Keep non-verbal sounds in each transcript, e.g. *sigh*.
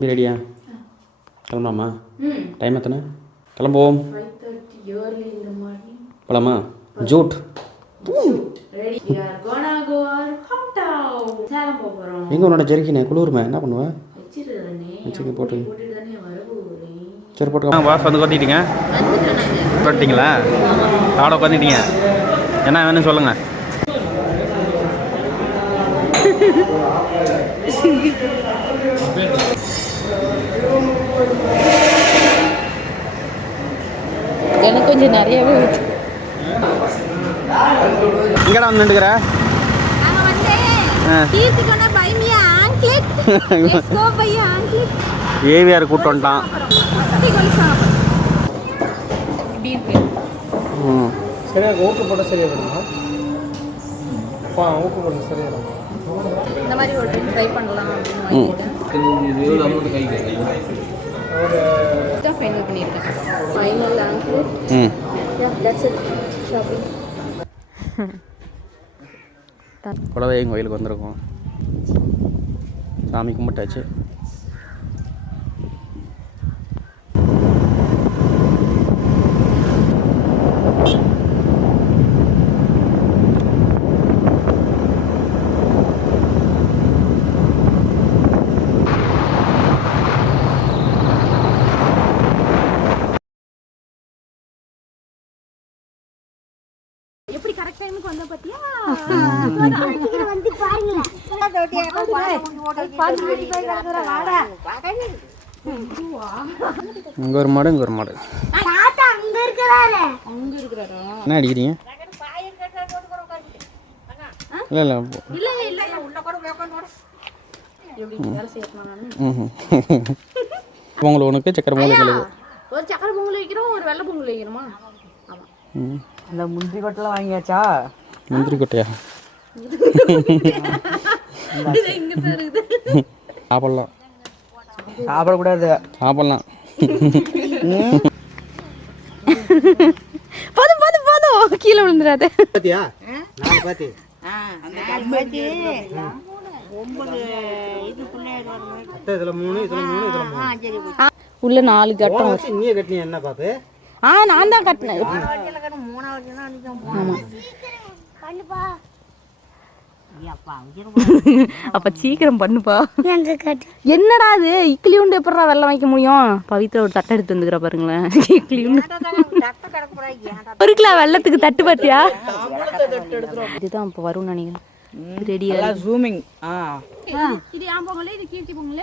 நீ ரெடியா கிளம்பலாமா? ம். டைம் எத்தனை? கிளம்புவோம். போலாமா? ஜூட் எங்கே உன்னோட ஜெருக்கினே குளிருமே. என்ன பண்ணுவேன் வச்சுக்க போட்டு சரி போட்டு பாஸ் வந்து நாங்கள் உட்காந்துட்டீங்களா ஆட உட்காந்துட்டீங்க என்ன வேணும்னு சொல்லுங்கள் *laughs* எனக்கு கொஞ்சம் நிறையவே இருக்கு. இங்கடா வந்து நின்றுக்கிற ஏவிஆர் கூட்டு வந்துட்டான். பத்தி கொலுசா இப்படி இருக்கு. ம். சரியாக ஊக்கு போட்டால் சரியாக ஆ ஊக்கு போடுங்க சரியாக வரும் இந்த மாதிரி ஒரு டைம் ட்ரை பண்ணலாம் அப்படின்னு வாங்கிட்டேன் ஒரு தான் ஃபைனல் பண்ணியிருக்கேன் ஃபைனல் ம் ஷாப்பிங் குலதெய்வம் கோயிலுக்கு வந்திருக்கோம். சாமி கும்பிட்டாச்சு எப்படி கரெக்ட் டைமுக்கு வந்த பத்தியா? வந்து இங்கே ஒரு மாடு இங்கே ஒரு மாடு. அங்க இருக்கிறாரு என்ன அடிக்கிறீங்க? இல்லை இல்லை இல்ல இல்ல ம். பொங்கல் உனக்கு சக்கரை மூணு கிலோ ஒரு சக்கரை பொங்கல் வைக்கிறோம் ஒரு வெள்ளை பொங்கல் வைக்கிறோமா ஆமாம் ம். அந்த முந்திரி கொட்டெல்லாம் வாங்கியாச்சா? முந்திரி கொட்டையா? சாப்பிட்லாம். சாப்பிடக்கூடாது. சாப்பிட்லாம். போதும் போதும் போதும். கீழே விழுந்துடாது பாத்தியா? நாலு பாத்தி. அத்தை இதில் மூணு இதில் மூணு இதில் மூணு. உள்ள நாலு கட்டம் நீயே கட்டினீ என்ன பாப்பு? ஆ நான் தான் கட்டினேன். *laughs* அப்ப சீக்கிரம் பண்ணுப்பா. என்னடா அது இட்லி உண்டு எப்படா வெள்ளம் வைக்க முடியும்? பவித்ரா ஒரு தட்டை எடுத்து வந்துக்கிற பாருங்களேன். இட்லி உண்டு ஒரு கிலோ வெள்ளத்துக்கு தட்டு பாத்தியா? இதுதான் இப்போ வரும் நினைக்கிறேன். ரெடியா ஜூமிங் ஆ. இது ஏன் பொங்கல்? இது கீர்த்தி பொங்கல்.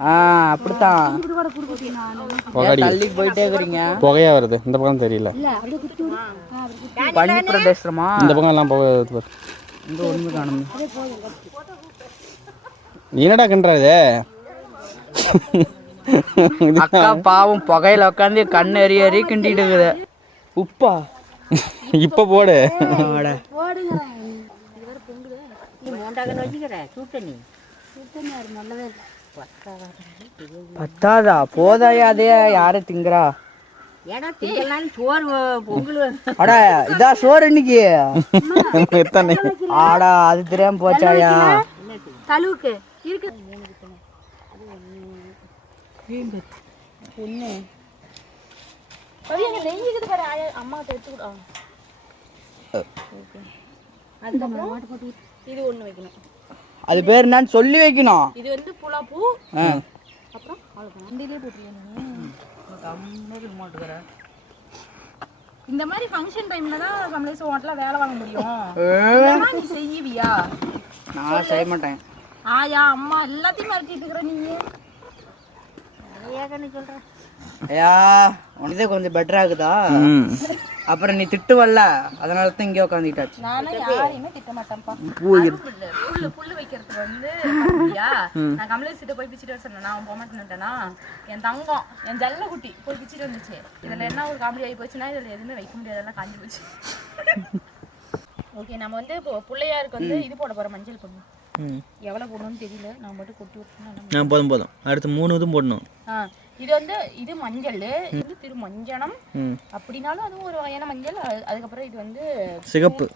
ஆ அப்படித்தான். தள்ளி போயிட்டே இருக்கிறீங்க? புகையா வருது. இந்த பக்கம் தெரியல. பனி பிரதேசமா? இந்த பக்கம் எல்லாம் புகை வருது பாரு. இந்த ஒன்று காணும். நீ என்னடா கண்டுறாது? அக்கா பாவம் புகையில உட்காந்து கண்ணு எறி எறி கிண்டிட்டு இருக்குது. உப்பா. இப்போ போடு. ஆட. பத்தாதா? போதாயா அதே? யாரு திங்குறா? அட இதா சோறு இன்னைக்கு? *laughs* ஆடா அது தெரியாம போச்சாயா? இருக்கு. இது ஒண்ணு வைக்கணும். அது பேர் என்னன்னு சொல்லி வைக்கணும். இது வந்து புலாப்பூ. ஆ. அப்புறம் இதே போட்டுருக்கேன் இந்த மாதிரி ஃபங்க்ஷன் டைம்ல தான் கமலேஷ் ஹோட்டல்ல வேலை வாங்க முடியும். நீ செய்வியா? நான் செய்ய மாட்டேன். ஆயா அம்மா எல்லாத்தையும் மிரட்டிட்டு இருக்கிற நீ. ஐயா உனதே கொஞ்சம் பெட்டரா இருக்குதா ம். அப்புறம் நீ திட்டுவல்ல? அதனால தான் இங்கே உட்காந்துக்கிட்டாச்சு நானும் யாரையுமே திட்ட மாட்டேன்ப்பா பூ புல்லு. புல்லு வைக்கிறதுக்கு வந்து நான் கமலேஷ் கிட்ட போய் பிச்சுட்டு வர சொன்னேன் நான் போக என் தங்கம் என் ஜல்ல குட்டி போய் பிச்சுட்டு வந்துச்சு. இதுல என்ன ஒரு காமெடி ஆகி போச்சுன்னா இதுல எதுவுமே வைக்க முடியாதெல்லாம் காஞ்சி போச்சு. ஓகே நம்ம வந்து இப்போ பிள்ளையாருக்கு வந்து இது போட போறோம் மஞ்சள் பொண்ணு ம். எவ்வளவு போடணும்னு தெரியல. நான் மட்டும் கொட்டி விட்டுனா போதும் போதும். அடுத்து மூணு இதுவும் போடணும். ஆ. இது வந்து இது மஞ்சள். இது திரு மஞ்சனம் ம். அப்படின்னாலும் அதுவும் ஒரு வகையான மஞ்சள். அது- அதுக்கப்புறம் இது வந்து சிகப்பு.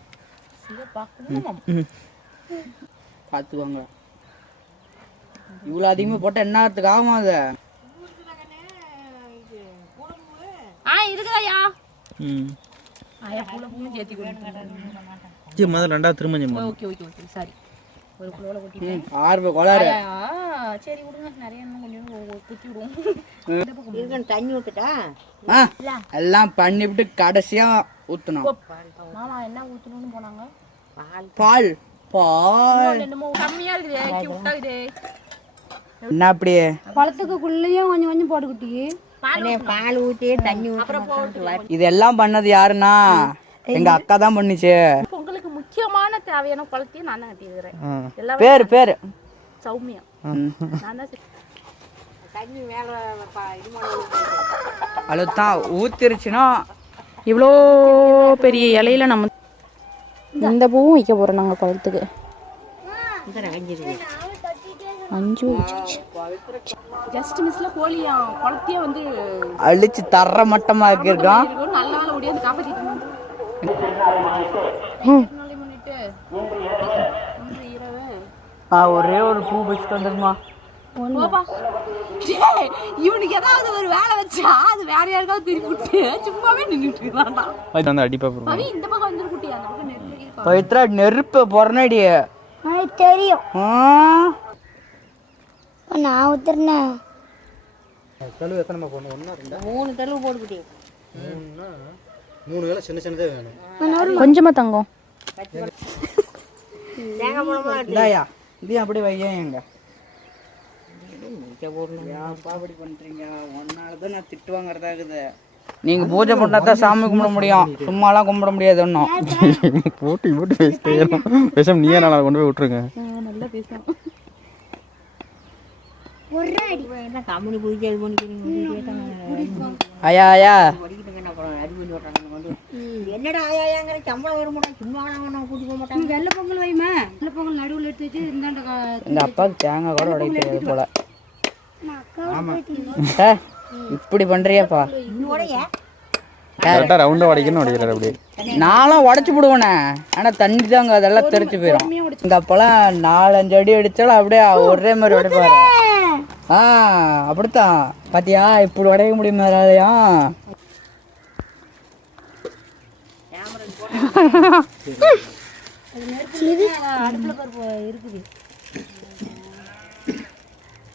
சிவப்பா குங்குமம். ம் பார்த்துக்கோங்க. இவ்வளோ அதிகமாக போட்டால் என்ன ஆகிறதுக்கு ஆகும் அது? ஆ இருக்குதாயா ம். ஆயா பூல பூவும் சேர்த்தி கொடுத்து ஜி முதல்ல ரெண்டாவது திருமஞ்சம் ஓகே ஓகே ஓகே. சாரி. ஒரு குளோல கொட்டி ம் ஆர்வ கொளாரு ஆ சரி விடுங்க. நிறைய இன்னும் கொஞ்சம் குத்தி விடுவோம். தண்ணி ஊத்துட்டா? எல்லாம் பண்ணிவிட்டு கடைசியாக ஊற்றணும் மாமா என்ன ஊத்தணும்னு போனாங்க? பால். பால். என்னமோ கம்மியா இருக்குது கியூட்டா இருக்குது. என்ன அப்படியே? பழத்துக்குள்ளேயும் கொஞ்சம் கொஞ்சம் போட்டுக்கிட்டி. பால் ஊத்தி தண்ணி ஊத்தி இதெல்லாம் பண்ணது யாருன்னா? எங்க அக்கா தான் பண்ணுச்சு. உங்களுக்கு முக்கியமான தேவையான குளத்தையும் நான் தான் கட்டியிருக்கிறேன் எல்லா பேர் பேர். சௌமியா நான் தான் தண்ணி மேல பண்ணி அவ்வளோதான் ஊத்திருச்சுன்னா இவ்வளோ பெரிய இலையில நம்ம இந்த. பூவும் வைக்க போறோம் நாங்கள் குளத்துக்கு. அஞ்சு ஜஸ்ட் மிஸ்ல கோழியா குளத்தையே வந்து அழிச்சு தர மட்டமா இருக்கான். நல்ல வேலை ஓடியாந்து காப்பாத்திட்டு *laughs* ஒரே ஒரு பூ வச்சுட்டு வந்துருமா. இவனுக்கு ஏதாவது ஒரு வேலை வச்சா அது வேற யாருக்காவது திருப்பி சும்மாவே நின்றுட்டு வந்து அடிப்பா இந்த பக்கம் குட்டியா பவித்ரா நெருப்பு பொறனடி தெரியும். ஆ? நான் ஊத்துறேன் மூணு தடவை போட்டுக்கிட்டே கொஞ்சமா தங்கம் இந்தாயா இது அப்படியே வையன் எங்க ஏன்ப்பா இப்படி பண்றீங்க? ஒன்னால தான் நான் திட்டு வாங்குறதா இருக்குது. நீங்க பூஜை பண்ணா தான் சாமி கும்பிட முடியும். சும்மாலாம் கும்பிட முடியாது ஒன்றும் *laughs* போட்டு போட்டு பேசிட்டே பேசாம நீயே நான் கொண்டு போய் விட்டுருங்க. என்ன கம்பெனி குடிச்சு அது பண்ணிக்கிறீங்க ஐயா ஐயா. படிக்கிட்டு அப்புறம் அடி பண்ணி விட்றாங்க வந்து என்னடா ஆயாங்கிற சம்பளம் வர மாட்டான் சும்மா நான் கூட்டி போக மாட்டாங்க. வெள்ளை பொங்கல் வைமா வெள்ளை பொங்கல் நடுவில் எடுத்து வச்சு இந்தாண்ட எங்க அப்பாவுக்கு தேங்காய் கூட உடைய தெரியாது போல. இப்படி பண்றியாப்பா. கரெக்டாக ரவுண்டாக உடைக்கணும் உடைக்கிறார் அப்படியே. நானும் உடச்சு விடுவேனே ஆனா தண்ணி தாங்க அதெல்லாம் தெரிச்சு போயிடும் எங்க அப்பெல்லாம் நாலஞ்சு அடி அடிச்சாலும் அப்படியே ஒரே மாதிரி உடைப்பாரு. ஆ அப்படித்தான். பாத்தியா இப்படி உடைக்க முடியுமா யாராலையும்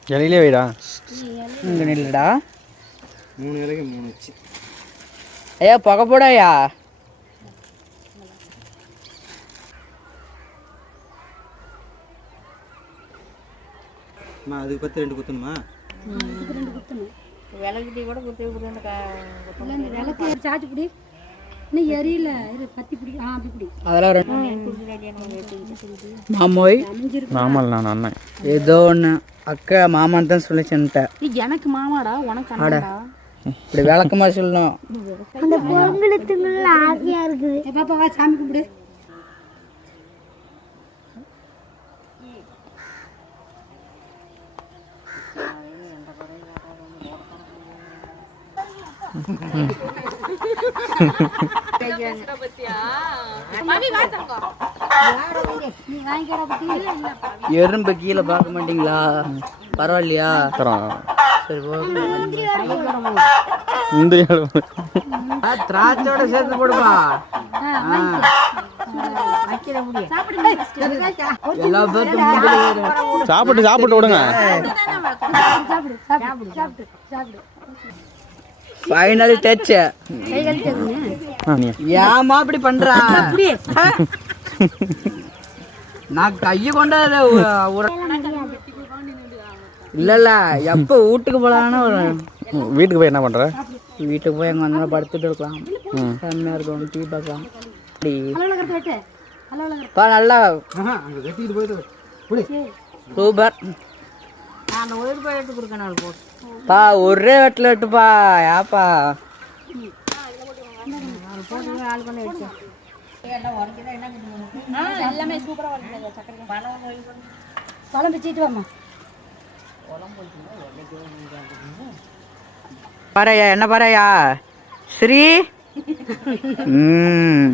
இலையிலே வைடா. இங்க நில்லுடா. மூணு இலைக்கு மூணு வச்சு. ஐயா புகை போடாயா? அதுக்கு பத்து ரெண்டு குத்தணுமா? விளக்கிட்டே கூட குத்தி குத்தி விளக்கு சாச்சு பிடி இன்னும் எரியல. இரு பத்தி பிடி ஆ அப்படி பிடி அதெல்லாம் ரெண்டு மாமோய். ஆமாம் நான் அண்ணன். ஏதோ ஒன்று அக்கா மாமான்னு தான் சொல்லிச்சுன்ட்டேன் எனக்கு மாமாடா உனக்கு அண்ணாடா இப்படி விளக்கமா சொல்லணும். ஏ பாப்பா வா சாமி கும்பிடு. எறும்பு கீழே பார்க்க மாட்டீங்களா? பரவாயில்லையா? தரோம். சரி போ. முந்திரி ஆ, திராட்சையோட சேர்த்து போடுவா. சாப்பிட்டு சாப்பிட்டு விடுங்க. ஃபைனல் டச் ஏமா அப்படி பண்றா? நான் கையை கொண்டு அதை உ- உர- இல்ல இல்ல எப்ப வீட்டுக்கு போலான்னு ஒரு வீட்டுக்கு போய் என்ன பண்ணுற வீட்டுக்கு போய் அங்க வந்து படுத்துட்டு இருக்கலாம். செம்மையா இருக்கும் டிவி பார்க்கலாம். நல்லா சூப்பர் அந்த ஒயிட் போய் எடுத்து கொடுக்க நாள் போட்டு பா ஒரே வெட்டில் வெட்டுப்பா. ஏப்பா ஆள் பண்ணி வச்சேன் பழம் பிச்சுட்டு வாமா பாறையா என்ன பாறையா? ஸ்ரீ? ம்.